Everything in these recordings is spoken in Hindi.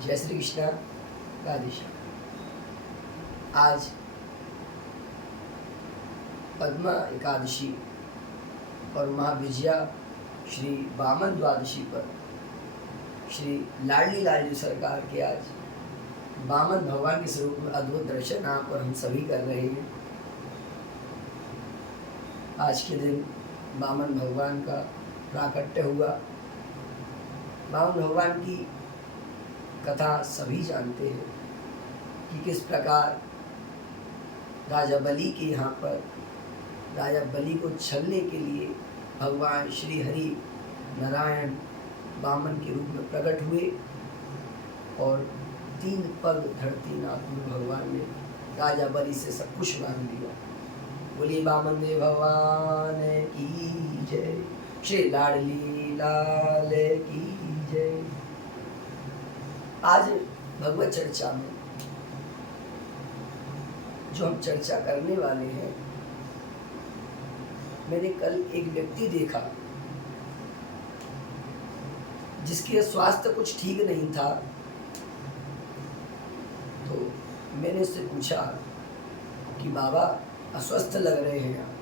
जय श्री कृष्णा, राधे श्याम। आज पद्मा एकादशी और महाविजया श्री वामन द्वादशी पर श्री लाडली लालजी सरकार के आज वामन भगवान के स्वरूप में अद्भुत दर्शन आप और हम सभी कर रहे हैं। आज के दिन वामन भगवान का प्राकट्य हुआ। वामन भगवान की कथा सभी जानते हैं कि किस प्रकार राजा बलि के यहाँ पर राजा बलि को छलने के लिए भगवान श्री हरि नारायण वामन के रूप में प्रकट हुए और 3 पग धरती नाथ में भगवान ने राजा बलि से सब कुछ मांग लिया। बोलिए वामन देव भगवान की जय, श्री लाडली लाल की जय। आज भगवत चर्चा में जो हम चर्चा करने वाले हैं, मैंने कल एक व्यक्ति देखा जिसके स्वास्थ्य कुछ ठीक नहीं था। तो मैंने उससे पूछा कि बाबा अस्वस्थ लग रहे हैं आप।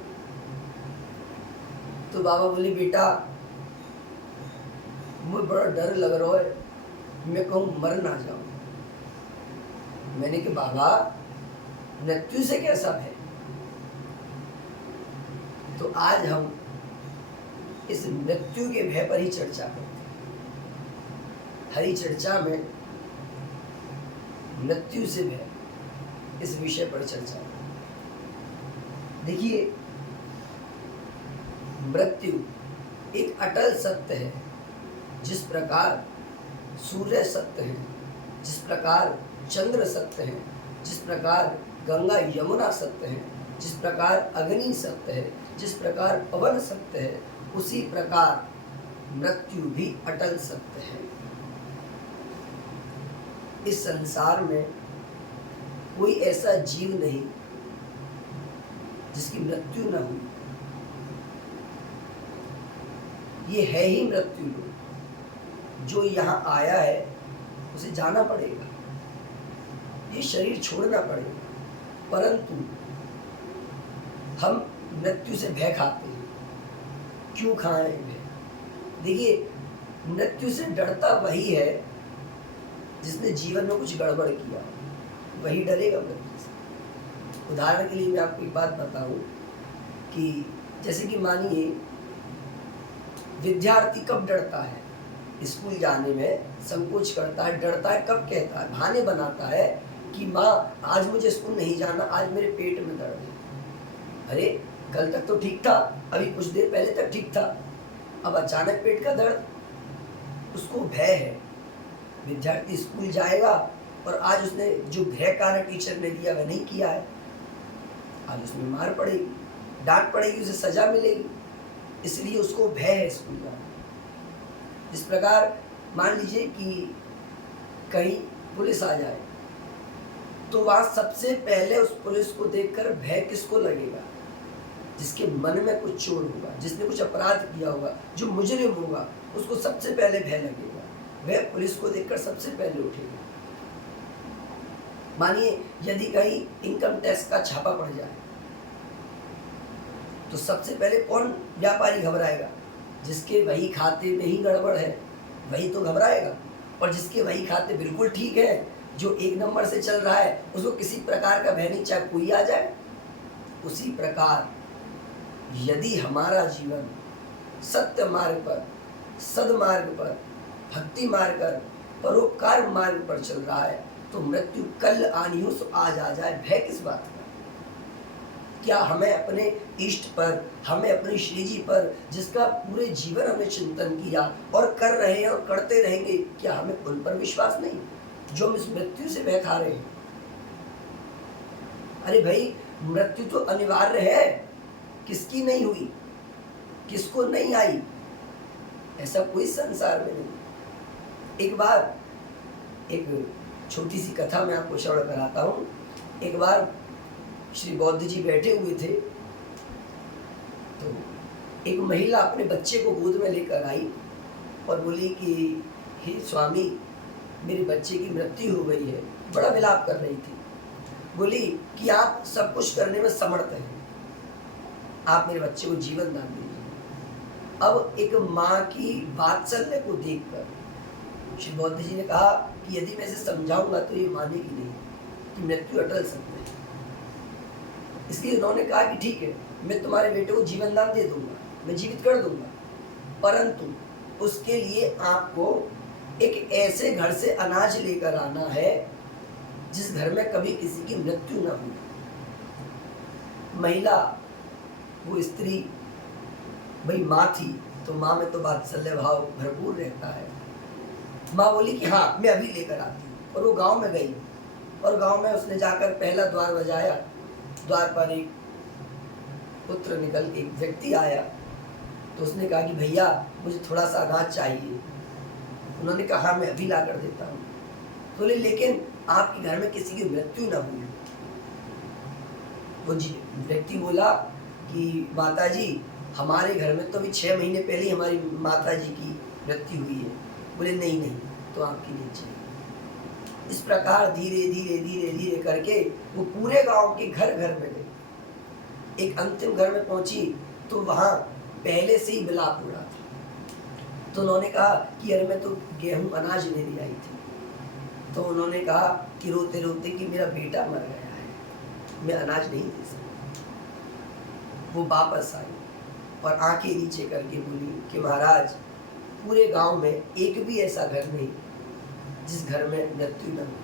तो बाबा बोले बेटा मुझे बड़ा डर लग रहा है, मैं कहूँ मर ना जाऊं। मैंने कहा बाबा मृत्यु से कैसा भय। तो आज हम इस मृत्यु के भय पर ही चर्चा करते हैं। हरी चर्चा में मृत्यु से भय इस विषय पर चर्चा। देखिए, मृत्यु एक अटल सत्य है। जिस प्रकार सूर्य सत्य है, जिस प्रकार चंद्र सत्य है, जिस प्रकार गंगा यमुना सत्य है, जिस प्रकार अग्नि सत्य है, जिस प्रकार पवन सत्य है, उसी प्रकार मृत्यु भी अटल सत्य है। इस संसार में कोई ऐसा जीव नहीं जिसकी मृत्यु न हो। ये है ही मृत्यु लोग। जो यहाँ आया है उसे जाना पड़ेगा, ये शरीर छोड़ना पड़ेगा, परंतु हम मृत्यु से भय खाते हैं। क्यों खाएं भय? देखिए, मृत्यु से डरता वही है जिसने जीवन में कुछ गड़बड़ किया, वही डरेगा मृत्यु से। उदाहरण के लिए मैं आपको एक बात बताऊं कि जैसे कि मानिए विद्यार्थी कब डरता है? स्कूल जाने में संकोच करता है, डरता है। कब कहता है? बहाने बनाता है कि माँ आज मुझे स्कूल नहीं जाना, आज मेरे पेट में दर्द है। अरे कल तक तो ठीक था, अभी कुछ देर पहले तक ठीक था, अब अचानक पेट का दर्द। उसको भय है। विद्यार्थी स्कूल जाएगा और आज उसने जो गृह कार्य टीचर ने दिया वह नहीं किया है, आज उसमें मार पड़ेगी, डांट पड़ेगी, उसे सजा मिलेगी, इसलिए उसको भय है स्कूल जाना। जिस प्रकार मान लीजिए कि कहीं पुलिस आ जाए तो वहाँ सबसे पहले उस पुलिस को देखकर भय किसको लगेगा? जिसके मन में कुछ चोर होगा, जिसने कुछ अपराध किया होगा, जो मुजरिम होगा, उसको सबसे पहले भय लगेगा। वह पुलिस को देखकर सबसे पहले उठेगा। मानिए यदि कहीं इनकम टैक्स का छापा पड़ जाए तो सबसे पहले कौन व्यापारी घबराएगा? जिसके वही खाते में ही गड़बड़ है वही तो घबराएगा। और जिसके वही खाते बिल्कुल ठीक है, जो 1 नंबर से चल रहा है, उसको किसी प्रकार का भय नहीं, चाहे कोई आ जाए। उसी प्रकार यदि हमारा जीवन सत्य मार्ग पर, सदमार्ग पर, भक्ति मार्ग पर, परोपकार मार्ग पर चल रहा है तो मृत्यु कल आनी हो सो आज आ जाए, भय किस बात का? क्या हमें अपने इष्ट पर, हमें अपनी श्री जी पर, जिसका पूरे जीवन हमने चिंतन किया और कर रहे हैं और करते रहेंगे, क्या हमें उन पर विश्वास नहीं जो हम इस मृत्यु से भय खा रहे हैं? अरे भाई, मृत्यु तो अनिवार्य है। किसकी नहीं हुई, किसको नहीं आई? ऐसा कोई संसार में नहीं। एक बार एक छोटी सी कथा मैं आपको श्रवण कराता हूँ। एक बार श्री बौद्ध जी बैठे हुए थे तो एक महिला अपने बच्चे को गोद में लेकर आई और बोली कि हे स्वामी, मेरे बच्चे की मृत्यु हो गई है, बड़ा विलाप कर रही थी। बोली कि आप सब कुछ करने में समर्थ हैं, आप मेरे बच्चे को जीवन दान दीजिए। अब एक माँ की वात्सल्य को देखकर श्री बौद्ध जी ने कहा कि यदि मैं इसे समझाऊंगा तो ये मानेगी नहीं कि मृत्यु अटल सत्य है। इसलिए उन्होंने कहा कि ठीक है, मैं तुम्हारे बेटे को जीवन दान दे दूंगा, मैं जीवित कर दूंगा, परंतु उसके लिए आपको एक ऐसे घर से अनाज लेकर आना है जिस घर में कभी किसी की मृत्यु न हुई। महिला, वो स्त्री भाई माँ थी, तो माँ में तो वात्सल्य भाव भरपूर रहता है। माँ बोली कि हाँ मैं अभी लेकर आती हूँ, और वो गांव में गई, और गांव में उसने जाकर पहला द्वार बजाया। द्वार पर एक पुत्र निकल के एक व्यक्ति आया, तो उसने कहा कि भैया मुझे थोड़ा सा अनाज चाहिए। उन्होंने कहा हाँ मैं अभी ला कर देता हूँ। बोले लेकिन आपके घर में किसी की मृत्यु न हुई। वो व्यक्ति बोला कि माता जी हमारे घर में तो अभी 6 महीने पहले ही हमारी माता जी की मृत्यु हुई है। बोले नहीं नहीं, तो आपकी नहीं चाहिए। इस प्रकार धीरे धीरे धीरे धीरे करके वो पूरे गांव के घर घर में गई। एक अंतिम घर में पहुंची तो वहां पहले से ही विलाप हो रहा था। तो उन्होंने कहा कि अरे मैं तो गेहूं अनाज लेने आई थी। तो उन्होंने कहा कि रोते रोते कि मेरा बेटा मर गया है, मैं अनाज नहीं दे सकती। वो वापस आई और आंखें नीचे करके बोली कि महाराज पूरे गांव में एक भी ऐसा घर नहीं जिस घर में मृत्यु न हो।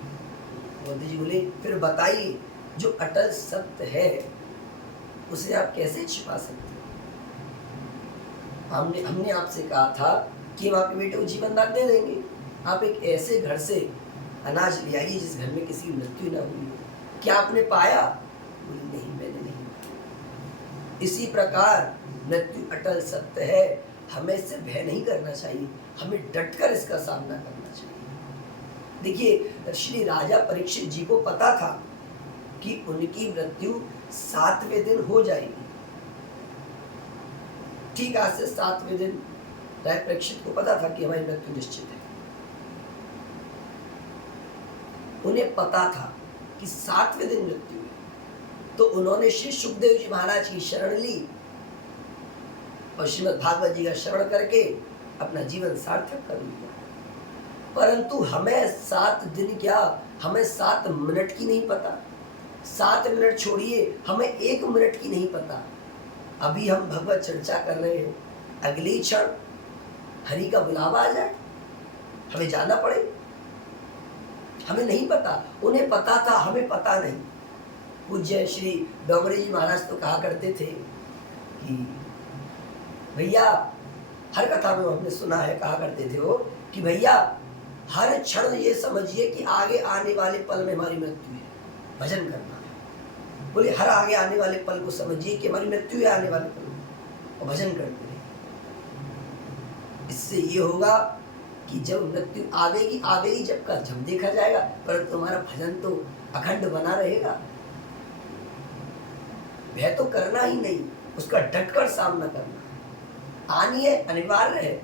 मोदी जी बोले फिर बताइए, जो अटल सत्य है उसे आप कैसे छिपा सकते हो। हमने आपसे कहा था कि हम आपके बेटे को जीवन दान दे देंगे, आप एक ऐसे घर से अनाज ले आइए जिस घर में किसी की मृत्यु न हुई। क्या आपने पाया? बोली नहीं, मैंने नहीं पाया। इसी प्रकार मृत्यु अटल सत्य है, हमें इससे भय नहीं करना चाहिए, हमें डटकर इसका सामना करना चाहिए। देखिए श्री राजा परीक्षित जी को पता था कि उनकी मृत्यु 7वें दिन हो जाएगी। ठीक आज से 7वें दिन राजा परीक्षित को पता था कि हमारी मृत्यु निश्चित है। उन्हें पता था कि 7वें दिन मृत्यु है, तो उन्होंने श्री सुखदेव जी महाराज की शरण ली और श्रीमद् भागवत जी का शरण करके अपना जीवन सार्थक कर लिया। परंतु हमें 7 दिन क्या, हमें 7 मिनट की नहीं पता। 7 मिनट छोड़िए, हमें 1 मिनट की नहीं पता। अभी हम भगवत चर्चा कर रहे हैं, अगली क्षण हरि का बुलावा आ जाए, हमें जाना पड़े, हमें नहीं पता। उन्हें पता था, हमें पता नहीं। पूज्य श्री डोमरी जी महाराज तो कहा करते थे कि भैया, हर कथा में हमने सुना है, कहा करते थे वो कि भैया हर क्षण ये समझिए कि आगे आने वाले पल में हमारी मृत्यु है, भजन करना है। बोले हर आगे आने वाले पल को समझिए कि हमारी मृत्यु है आने वाले पल में, और भजन करते रहिए। इससे ये होगा कि जब मृत्यु आवेगी जब का जब देखा जाएगा, परंतु तुम्हारा भजन तो अखंड बना रहेगा। भय तो करना ही नहीं, उसका डटकर सामना करना आनी है, अनिवार्य है,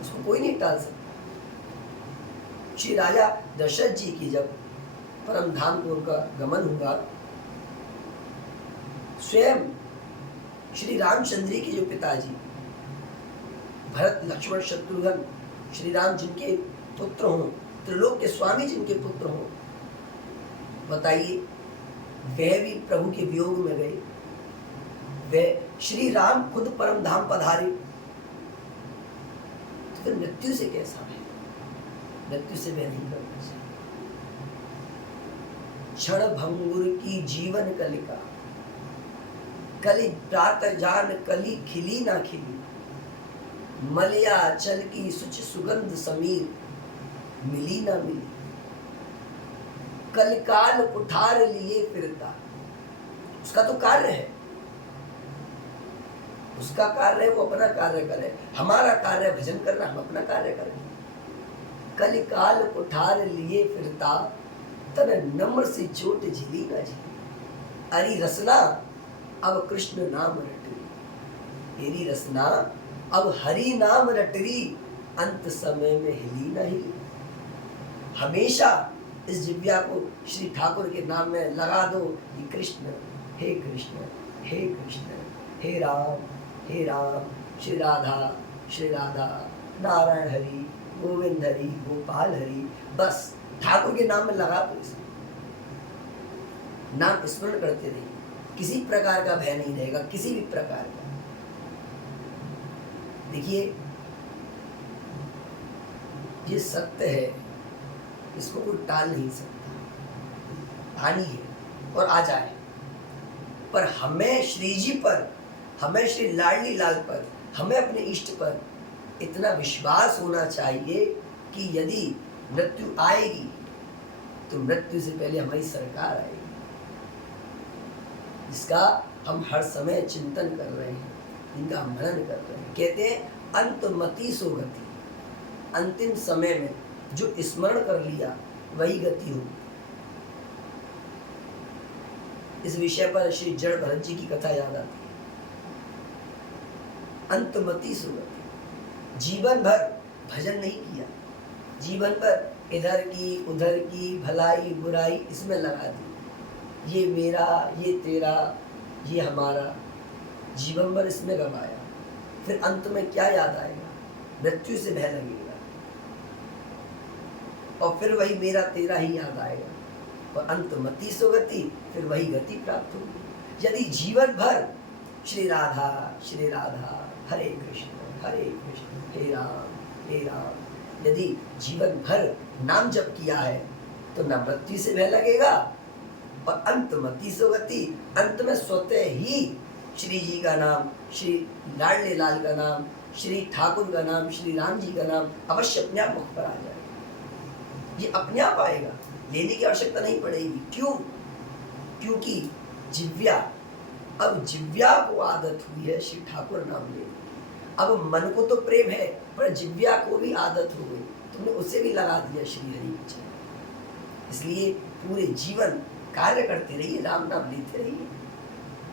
उसको कोई नहीं टाल सकता। श्री राजा दशरथ जी की जब परम धाम को उनका गमन हुआ, स्वयं श्री रामचंद्र के जो पिताजी भरत लक्ष्मण शत्रुघ्न श्री राम जिनके पुत्र हों, त्रिलोक के स्वामी जिनके पुत्र हों, बताइए वह भी प्रभु के वियोग में गए। वह श्री राम खुद परम धाम पधारे, तो फिर मृत्यु से कैसा है? मृत्यु से वह नहीं करना चाहिए। क्षण भंगुर की जीवन कलिका, कली प्रात जान कली खिली ना खिली, मलिया चल की सुच सुगंध समीर, मिली ना मिली। कलकाल कुठार लिए फिरता, उसका तो कार्य है, उसका कार्य है, वो अपना कार्य करे। हमारा कार्य भजन करना, हम अपना कार्य करें। कलिकाल कुठार लिए फिरता, तन नम्र से चोट झिली ना झिली। अरी रसना अब कृष्ण नाम रटरी, तेरी रसना अब हरि नाम रटरी, अंत समय में हिली नहीं। हमेशा इस जिव्या को श्री ठाकुर के नाम में लगा दो कि कृष्ण, हे कृष्ण, हे कृष्ण, हे राम, श्री राधा, नारायण हरि, गोविंद हरि, गोपाल हरि। बस ठाकुर के नाम में लगा दो, इसे नाम स्मरण करते रहिए। किसी प्रकार का भय नहीं रहेगा, किसी भी प्रकार का। देखिए, ये सत्य है, इसको कोई टाल नहीं सकता। आनी है और आ जाए, पर हमें श्री जी पर, हमें श्री लाडली लाल पर, हमें अपने इष्ट पर इतना विश्वास होना चाहिए कि यदि मृत्यु आएगी तो मृत्यु से पहले हमारी सरकार आएगी। इसका हम हर समय चिंतन कर रहे हैं, इनका मनन कर रहे हैं। कहते हैं अंतमति सो गति, अंतिम समय में जो स्मरण कर लिया वही गति हो। इस विषय पर श्री जड़ भरत जी की कथा याद आती है। अंतमति सो गति, जीवन भर भजन नहीं किया, जीवन भर इधर की उधर की भलाई बुराई इसमें लगा दी, ये मेरा, ये तेरा, ये हमारा, जीवन भर इसमें गवाया। फिर अंत में क्या याद आएगा? मृत्यु से भय लगेगा और फिर वही मेरा तेरा ही याद आएगा और अंतमति सो गति, फिर वही गति प्राप्त होगी। यदि जीवन भर श्री राधा हरे कृष्ण हे राम, यदि जीवन भर नाम जप किया है तो न मृत्यु से भय लगेगा और अंतमति सो गति, अंत में स्वतः ही श्री जी का नाम, श्री लाडले लाल का नाम, श्री ठाकुर का नाम, श्री राम जी का नाम अवश्य अपने आप मुख पर आ जाएगा। ये अपने आप आएगा, लेने की आवश्यकता नहीं पड़ेगी। क्यों? क्योंकि जिव्या, अब जिव्या को आदत हुई है श्री ठाकुर नाम लेने। अब मन को तो प्रेम है, पर जिव्या को भी आदत हो गई, तुमने उसे भी लगा दिया श्री हरि की जय। इसलिए पूरे जीवन कार्य करते रहिए, राम नाम लेते रहिए,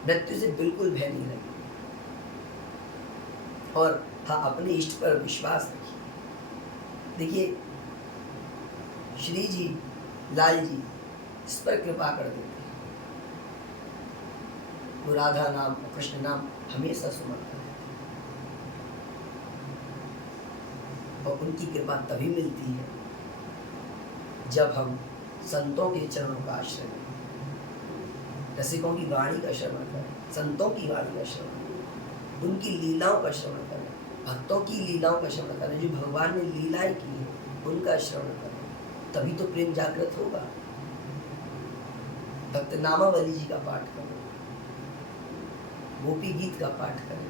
मृत्यु से बिल्कुल भय नहीं लगे। और हाँ, अपने इष्ट पर विश्वास रखिए। देखिए, श्री जी लाल जी इस पर कृपा कर देते हैं। वो राधा नाम और कृष्ण नाम हमेशा सुमरते हैं और उनकी कृपा तभी मिलती है जब हम संतों के चरणों का आश्रय लें, रसिकों की वाणी का श्रवण करें, संतों की वाणी का श्रवण करें, उनकी लीलाओं का श्रवण करें, भक्तों की लीलाओं का श्रवण करें, जो भगवान ने लीलाएं की है उनका श्रवण करें, तभी तो प्रेम जागृत होगा। भक्त नामावली जी का पाठ करें, गोपी गीत का पाठ करें,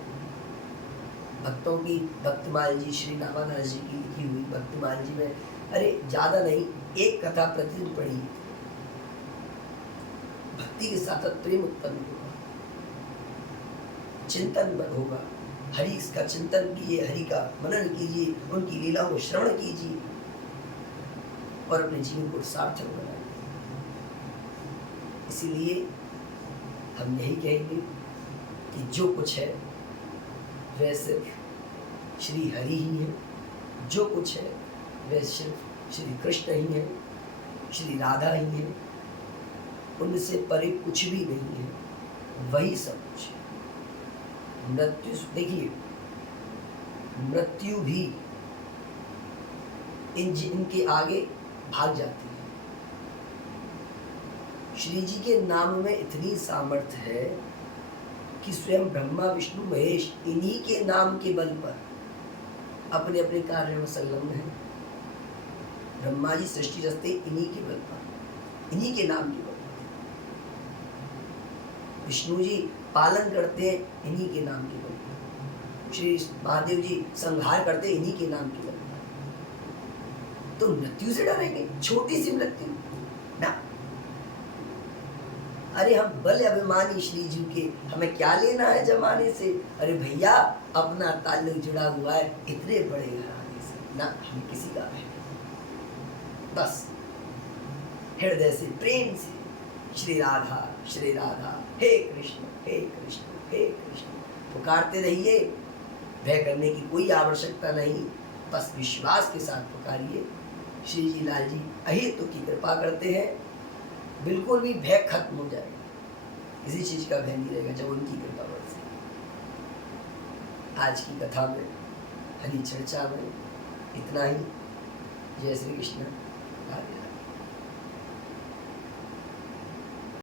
भक्तों की भक्तमाल जी, श्री नामादास जी की लिखी हुई भक्तमाल जी में, अरे ज़्यादा नहीं, एक कथा प्रतिदिन पढ़िए, भक्ति के साथ प्रेम उत्पन्न होगा, चिंतन होगा, हरि का चिंतन कीजिए, हरि का मनन कीजिए, उनकी लीलाओं को श्रवण कीजिए और अपने जीवन को सार्थक बनाइए। इसीलिए हम यही कहेंगे कि जो कुछ है वह सिर्फ श्री हरि ही है, जो कुछ है वह सिर्फ श्री कृष्ण ही है, श्री राधा ही है, उनसे परे कुछ भी नहीं है, वही सब कुछ है। मृत्यु, देखिए, मृत्यु भी इनके आगे भाग जाती है। श्री जी के नाम में इतनी सामर्थ्य है कि स्वयं ब्रह्मा विष्णु महेश इन्हीं के नाम के बल पर अपने अपने कार्य में संलग्न है। ब्रह्मा जी सृष्टि रचते इन्हीं के बल पर, इन्हीं के नाम के बल पर। विष्णु जी पालन करते हैं इन्हीं के नाम के बल पर, श्री महादेव जी संहार करते इन्हीं के नाम के बल पर। तो मृत्यु से डरेंगे? छोटी सी मृत्यु ना, अरे हम बल अभिमानी श्री जी के, हमें क्या लेना है जमाने से? अरे भैया, अपना ताल्लुक जुड़ा हुआ है इतने बड़े घराने से, ना हमें किसी का है। बस हृदय से प्रेम से श्री राधा हे कृष्ण हे कृष्ण हे कृष्ण पुकारते रहिए। भय करने की कोई आवश्यकता नहीं। बस विश्वास के साथ पुकारिए, श्री जी लाल जी अहितु की कृपा करते हैं, बिल्कुल भी भय खत्म हो जाएगा, किसी चीज़ का भय नहीं रहेगा जब उनकी कृपा बरसे। आज की कथा में, हरी चर्चा में इतना ही। जय श्री कृष्ण, राधे राधे।